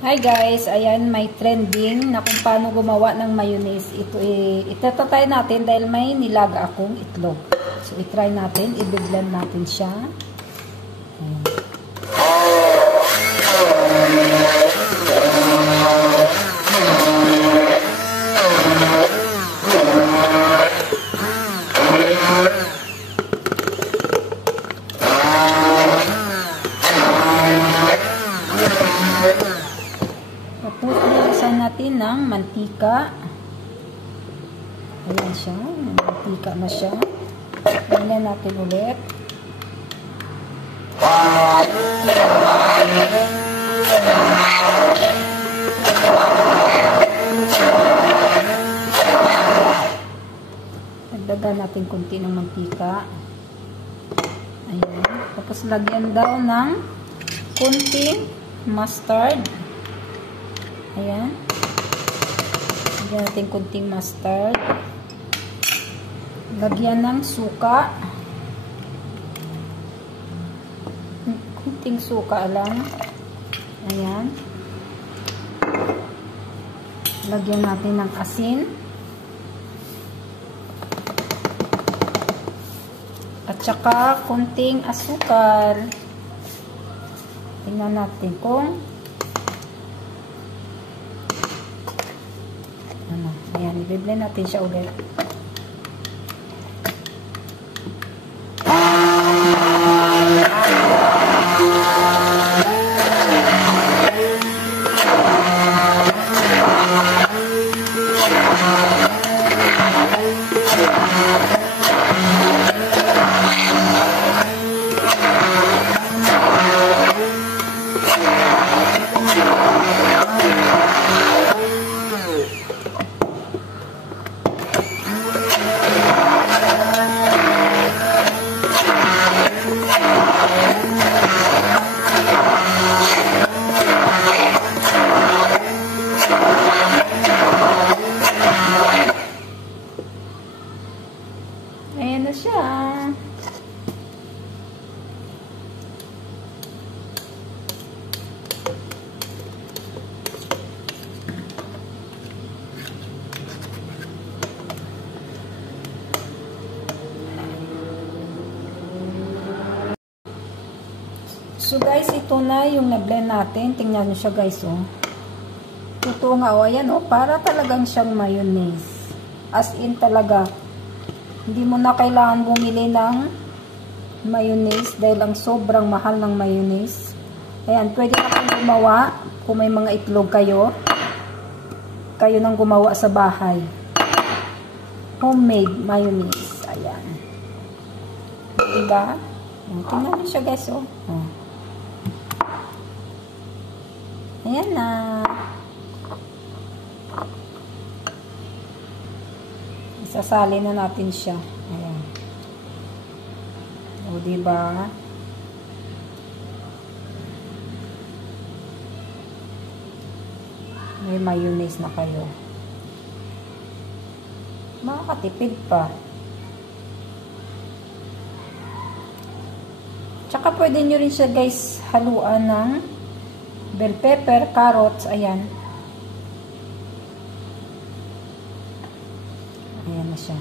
Hi guys, ayan may trending na kung paano gumawa ng mayonnaise. Itatry natin dahil may nilaga akong itlog. So i-try natin, i-blend natin siya. Ayan. Tapos, nilagyan natin ng mantika. Ayan siya. Mantika na siya. Ayan natin ulit. Nagdagan natin konti ng mantika. Ayan. Tapos, lagyan daw ng konting mustard. Ayan. Lagyan natin kunting mustard. Lagyan ng suka. Kunting suka lang. Ayan. Lagyan natin ng asin. At saka kunting asukal. Tingnan natin kung ayan, i-blend natin siya ulit. Ayan na siya. So guys, ito na yung na-blend natin. Tingnan nyo siya guys, oh. Totoo nga, oh. Ayan, oh. Para talagang siyang mayonnaise. As in talaga. Hindi mo na kailangan bumili ng mayonnaise dahil ang sobrang mahal ng mayonnaise. Ayan, pwede na kayong gumawa kung may mga itlog kayo. Kayo nang gumawa sa bahay. Homemade mayonnaise. Ayan. Diba? Tingnan nyo siya guys, oh. Ayan na. Isasali na natin siya. Ayan. O, diba? May mayonnaise na kayo. Makakatipid pa. Tsaka pwede nyo rin siya guys haluan ng bell pepper, carrots, ayan. Ayan na siya.